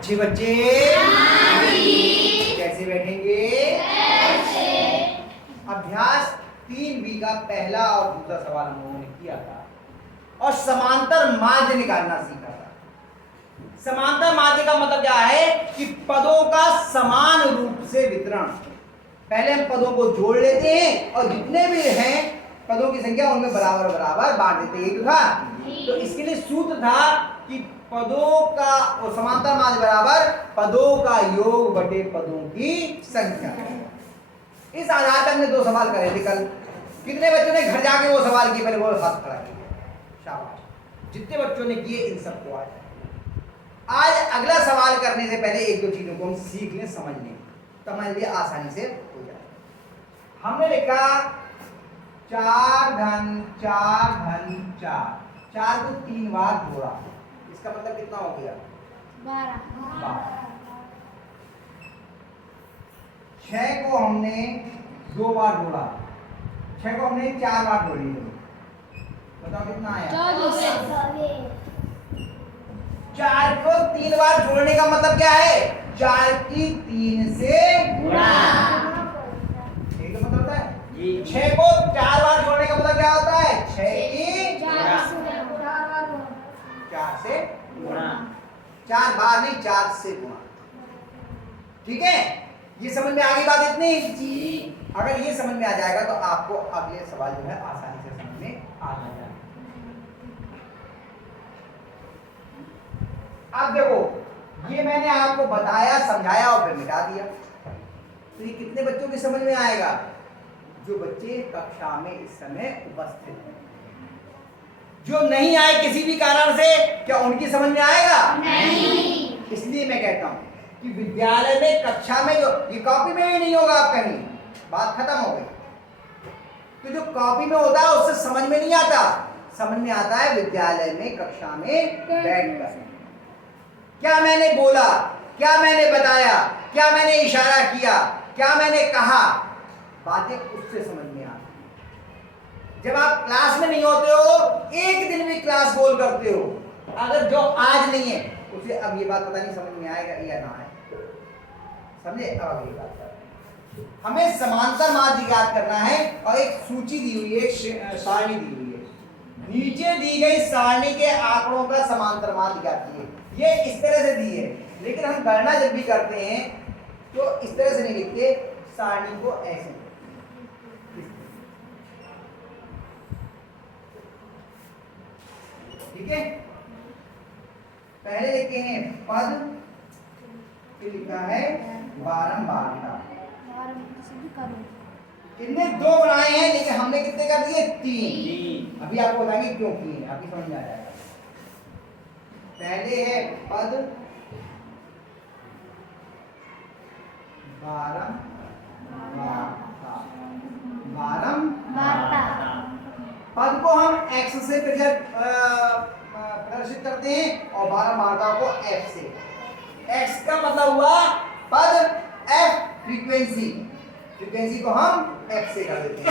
अच्छे बच्चे कैसे बैठेंगे? अभ्यास 3B का पहला और दूसरा सवाल हम लोगों ने किया था और समांतर माध्य निकालना सीखा था। समांतर माध्य का मतलब क्या है कि पदों का समान रूप से वितरण। पहले हम पदों को जोड़ लेते हैं और जितने भी हैं पदों की संख्या उनमें बराबर बराबर बांट देते हैं। ये था तो इसके लिए सूत्र था कि पदों का और समांतर माध्य बराबर पदों का योग बटे पदों की संख्या। इस आधार पर हमने 2 सवाल करे थे कल। कितने बच्चों ने घर जाके वो सवाल किए? पहले वो हाथ खड़ा किया, शाबाश। जितने बच्चों ने किए इन सबको आज अगला सवाल करने से पहले 1-2 चीजों को हम सीख लें, समझ लें, तो हमारे लिए आसानी से हो जाए। हमने लिखा 4 धन 4 धन 4, 4 को 3 बार जोड़ा, इसका मतलब कितना हो गया? 12। 6 को हमने 2 बार जोड़ा, 6 को हमने 4 बार जोड़ी, बताओ कितना आया? 4 को 3 बार जोड़ने का मतलब क्या है? 4 की 3 से गुणा। यही तो मतलब होता है। 6 को 4 बार जोड़ने का मतलब क्या होता है? 6 की 4 से गुणा। 4 बार नहीं, 4 से गुणा। ठीक है, ये समझ में आ गई बात इतनी? जी। अगर ये समझ में आ जाएगा तो आपको अगले सवाल जो है आसानी से समझ में आ जाएगा। अब देखो, ये मैंने आपको बताया, समझाया और फिर मिटा दिया, तो ये कितने बच्चों की समझ में आएगा? जो बच्चे कक्षा में इस समय उपस्थित हैं। जो नहीं आए किसी भी कारण से, क्या उनकी समझ में आएगा? नहीं। इसलिए मैं कहता हूं कि विद्यालय में, कक्षा में, जो ये कॉपी में भी नहीं होगा आप कहीं, बात खत्म हो गई। तो जो कॉपी में होता है उससे समझ में नहीं आता, समझ में आता है विद्यालय में, कक्षा में बैठकर। क्या मैंने बोला, क्या मैंने बताया, क्या मैंने इशारा किया, क्या मैंने कहा, बातें उससे समझ में आती। जब आप क्लास में नहीं होते हो, एक दिन भी क्लास गोल करते हो, अगर जो आज नहीं है उसे अब ये बात पता नहीं समझ में आएगा या ना आए, समझे? अब अगली बात हमें समांतर माध्य ज्ञात करना है और एक सूची दी हुई है, एक सारणी दी हुई है। नीचे दी गई सारणी के आंकड़ों का समांतर माध्य ज्ञात कीजिए। ये इस तरह से दी है, लेकिन हम गणना जब भी करते हैं तो इस तरह से नहीं लिखते, सारणी को ऐसे। ठीक है, पहले लिखे हैं पद, फिर लिखा है बारंबारता। इनमें 2 बनाए हैं, लेकिन हमने कितने कर दिए? 3। अभी आपको बताएंगे क्यों किए, आपकी समझ में आ जाएगा। पहले है पद बारंबारता। पद को हम x से प्रदर्शित करते हैं और बारंबारता को f से। x का मतलब हुआ पद, f फ्रीक्वेंसी, फ्रीक्वेंसी को हम f से कर देते हैं।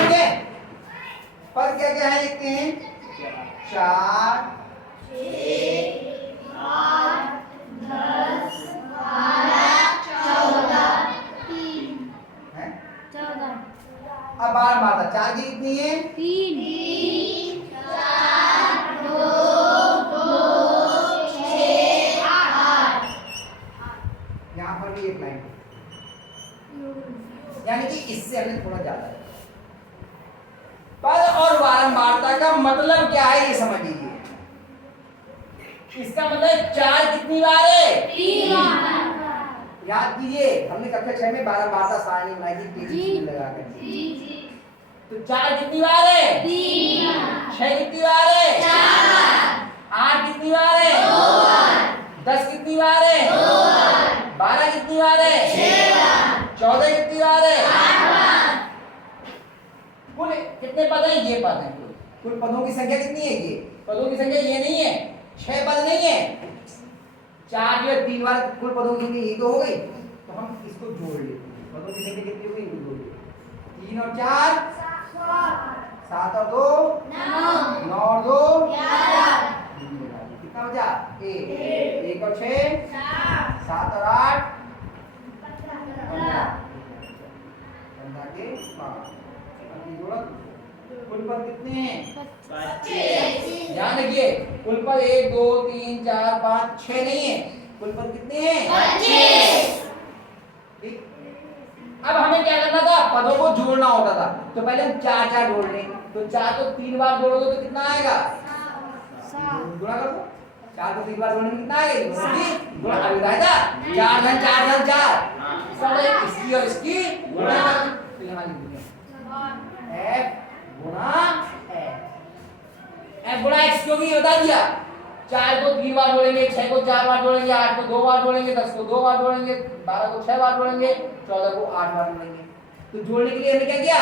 ठीक है, पद क्या क्या है लिखते हैं? 4, 6, 8, 10, 12, 14, 14। अब बारंबारता 4 की कितनी है? 3, 4, 2, 6, 8। यहाँ पर भी एक लाइन, यानी कि इससे हमने थोड़ा ज्यादा है। पद और बारंबारता का मतलब क्या है ये समझ लीजिए। इसका मतलब 4 कितनी बार है? 3 बार। याद कीजिए, हमने कक्षा 6 में बारंबारता सारणी बनाई थी, 3 लगा कर। तो 4 कितनी बार है? 3 बार। 6 कितनी बार है? 4 बार। 8 कितनी बार है? 2 बार। 10 कितनी बार है? 2 बार। 12 कितनी बार है? 6 बार। 14 कितनी बार है? 8 बार। कुल कितने पद हैं? ये पद हैं। कुल पदों की संख्या कितनी है? ये पदों की संख्या ये नहीं है, 6 पद नहीं है, 4 या 3 बार कुल पदों की संख्या ये तो हो गई। तो हम इसको जोड़ लेते हैं, पदों की संख्या कितनी हो गई? इनको जोड़ लेते, 3 और 4 7 और 2 9, 9 और 2 11, कितना बचा? 1 और 6 7 और 8 15 के 12 कुल पद कितने हैं? 25। ध्यान रखिए कुल पद 1 2 3 4 5 6 नहीं है, कुल पद कितने हैं? 25। ठीक। अब हमें क्या करना था? पदों को जोड़ना होता था, तो पहले हम 4 4 जोड़ लें, तो 4 को 3 बार जोड़ोगे तो कितना आएगा? 7। गुणा कर दो, 4 को 3 बार जोड़ने में कितना आएगा? गुणा अभी बताया था 4 धन 4 धन 4 सब इसकी और इसकी गुणा कर, तो यहां लिख देंगे f गुणा f गुणा x, क्योंकि ये बता दिया 4 को 3 बार जोड़ेंगे, 6 को 4 बार जोड़ेंगे, 8 को 2 बार जोड़ेंगे, 10 को 2 बार जोड़ेंगे, 12 को 6 बार जोड़ेंगे, 14 को 8 बार जोड़ेंगे। तो जोड़ने के लिए हमने क्या किया?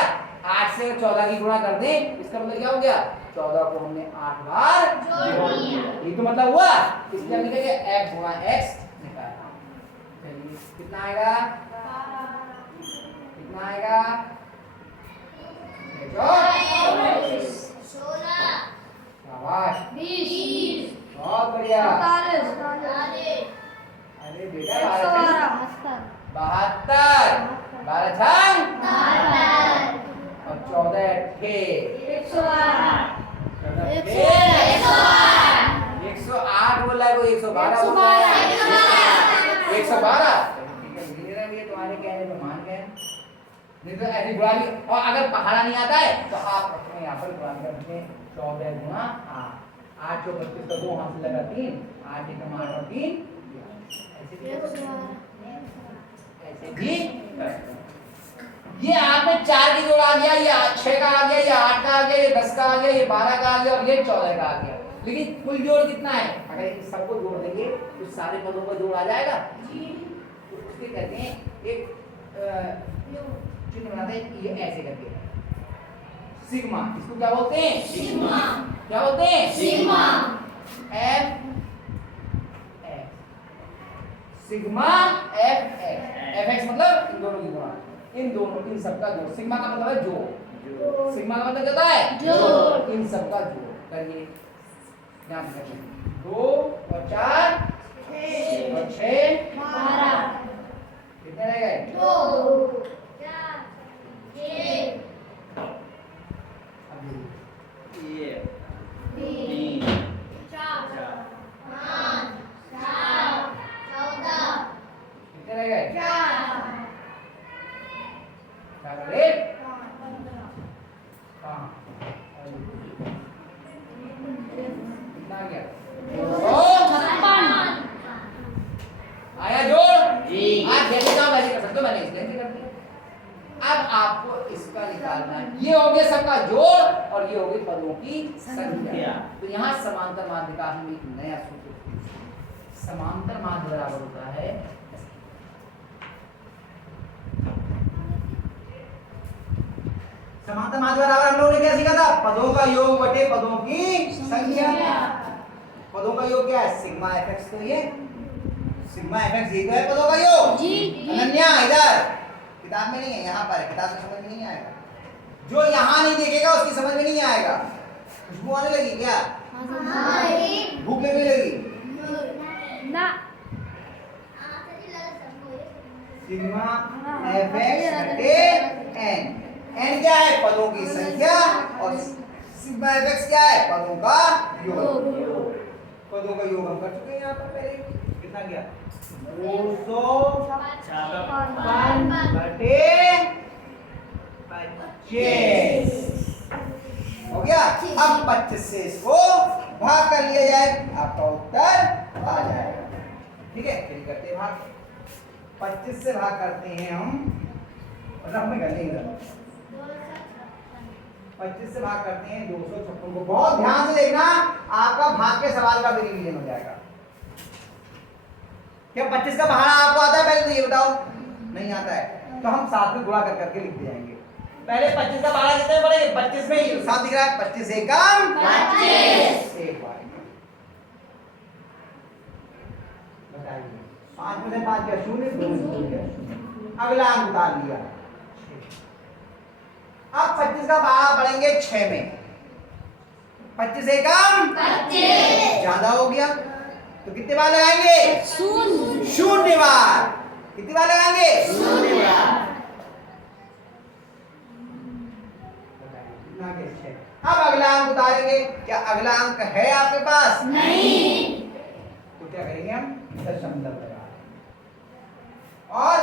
8 से 14 की गुणा कर दें, इसका मतलब क्या हो गया? 14 को हमने 8 बार जोड़ दिया, ये तो मतलब हुआ। इसलिए हमने क्या किया? f गुणा x निकाला। चलिए कितना आएगा? कितना आएगा? 16 शाबाश 20 बहुत बढ़िया। अरे बेटा 72 12 छंग और 14 अट्ठे 108 बोला है, वो 112 बोला है। 112 तुम्हारे कहने पे मान गए, नहीं तो ऐसी गुणा भी। और अगर पहाड़ा नहीं आता है तो आप अपने यहाँ पर गुणा करते हैं 14 गुणा 8 को 25 का 2 हाथ से लगा 3 8 एकम 8 और 3 ऐसे भी ये आपने 4 की जोड़ आ गया, ये 6 का आ गया, ये 8 का आ गया, ये 10 का आ गया, ये 12 का आ गया और ये 14 का आ गया। लेकिन कुल जोड़ कितना है? अगर इन सबको जोड़ देंगे तो सारे पदों का जोड़ आ जाएगा जी। तो उसके कहते हैं एक चिन्ह बनाते हैं, ये ऐसे करके सिग्मा। इसको क्या बोलते हैं? सिग्मा। क्या बोलते हैं? Sigma. F x sigma F x. F x मतलब इन दोनों की गुणा, इन दोनों इन सबका जोड़। सिग्मा का मतलब है जोड़, सिग्मा का मतलब क्या है? जोड़। इन सबका जोड़ करिए, ध्यान रखिए 2 और 4 6 और 6 12 कितने रह गए? 2 4 6 ये 3 4 5 7 14 कितने रह गए? 4 4 8 हाँ कितना आ गया? 256 आया जोड़ जी। आप जैसे चाहो वैसे कर सकते हो, मैंने इसलिए कर दिया। अब आपको इसका निकालना है, ये हो गया सबका जोड़ और ये हो गई पदों की संख्या। तो यहाँ समांतर माध्य का हम एक नया सूत्र, समांतर माध्य बराबर होता है समांतर माध्य बराबर हम लोगों ने क्या सीखा था? पदों का योग बटे पदों की संख्या। पदों का योग क्या है? Sigma F x. तो ये सिग्मा एफ एक्स ये तो है पदों का योग जी। अनन्या इधर किताब में नहीं है, यहाँ पर है, किताब से समझ में नहीं आएगा। जो यहाँ नहीं देखेगा उसकी समझ में नहीं आएगा। खुशबू आने लगी क्या? भूख लगने लगी ना? सिग्मा एफ एक्स बटे एन। एन क्या है? पदों की संख्या और सिग्मा एफ एक्स क्या है? पदों का योग। पदों का योग हम कर चुके हैं यहाँ पर पहले। कितना गया? 256 बटे 25 हो गया। अब 25 से इसको भाग कर लिया जाए, आपका उत्तर आ जाएगा। ठीक है, चलिए करते हैं भाग। 25 से भाग करते हैं हम, रफ में कर लेंगे। 25 से भाग करते हैं 256 को। बहुत ध्यान से देखना, आपका भाग के सवाल का भी रिवीजन हो जाएगा। क्या 25 का पहाड़ा आपको आता है? पहले तो ये बताओ। नहीं आता है तो हम साथ में गुणा कर करके लिखते जाएंगे। पहले 25 का पहाड़ा कितने पड़ेंगे? 25 में साथ दिख रहा है 25 एकम 25। एक बार बताइए 5 में से 5 क्या? 0 2 गया। अगला अंक उतार लिया। अब 25 का पहाड़ा पढ़ेंगे 6 में। 25 एकम 25 ज्यादा हो गया तो कितने बार लगाएंगे? शून्य कितनी बार लगाएंगे? आगे 6। अब अगला अंक उतारेंगे। क्या अगला अंक है आपके पास? नहीं। तो क्या करेंगे हम? दशमलव लगा और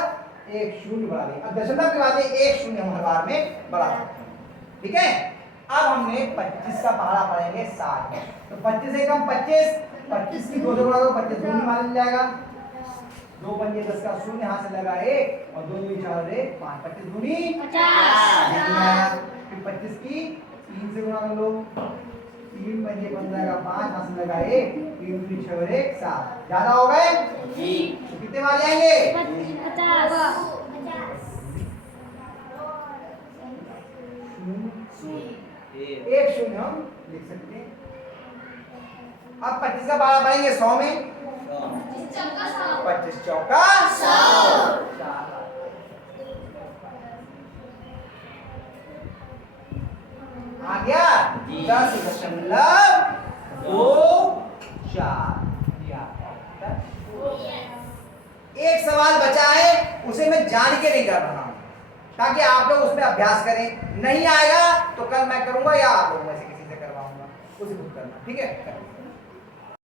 एक शून्य बढ़ा देंगे। अब दशमलव के बाद एक शून्य हम हर बार में बढ़ा सकते हैं। ठीक है। अब हमने 25 का पहाड़ा पढ़ेंगे 60। तो 25 से कम 25, 25 की 2 से गुणा करो, 25 दूनी मान जाएगा। 2 पंजे 10 का शून्य हाथ से लगा 1 और 2 दूनी 4 और 1 5, 25 दूनी 50। फिर 25 की 3 से गुणा कर लो, 3 पंजे 15 का 5 हाथ से लगा 1, 3 दूनी 6 और 1 7। ज्यादा हो गए? तो कितने बार जाएंगे? 50। एक शून्य हम लिख सकते हैं। अब 25 का पहाड़ा पढ़ेंगे 100 में। 25 चौका 100। आ गया 10.24। एक सवाल बचा है, उसे मैं जान के नहीं कर रहा हूं ताकि आप लोग उसमें अभ्यास करें। नहीं आएगा तो कल मैं करूंगा या आप लोगों में से किसी से करवाऊंगा, उसे खुद करना। ठीक है।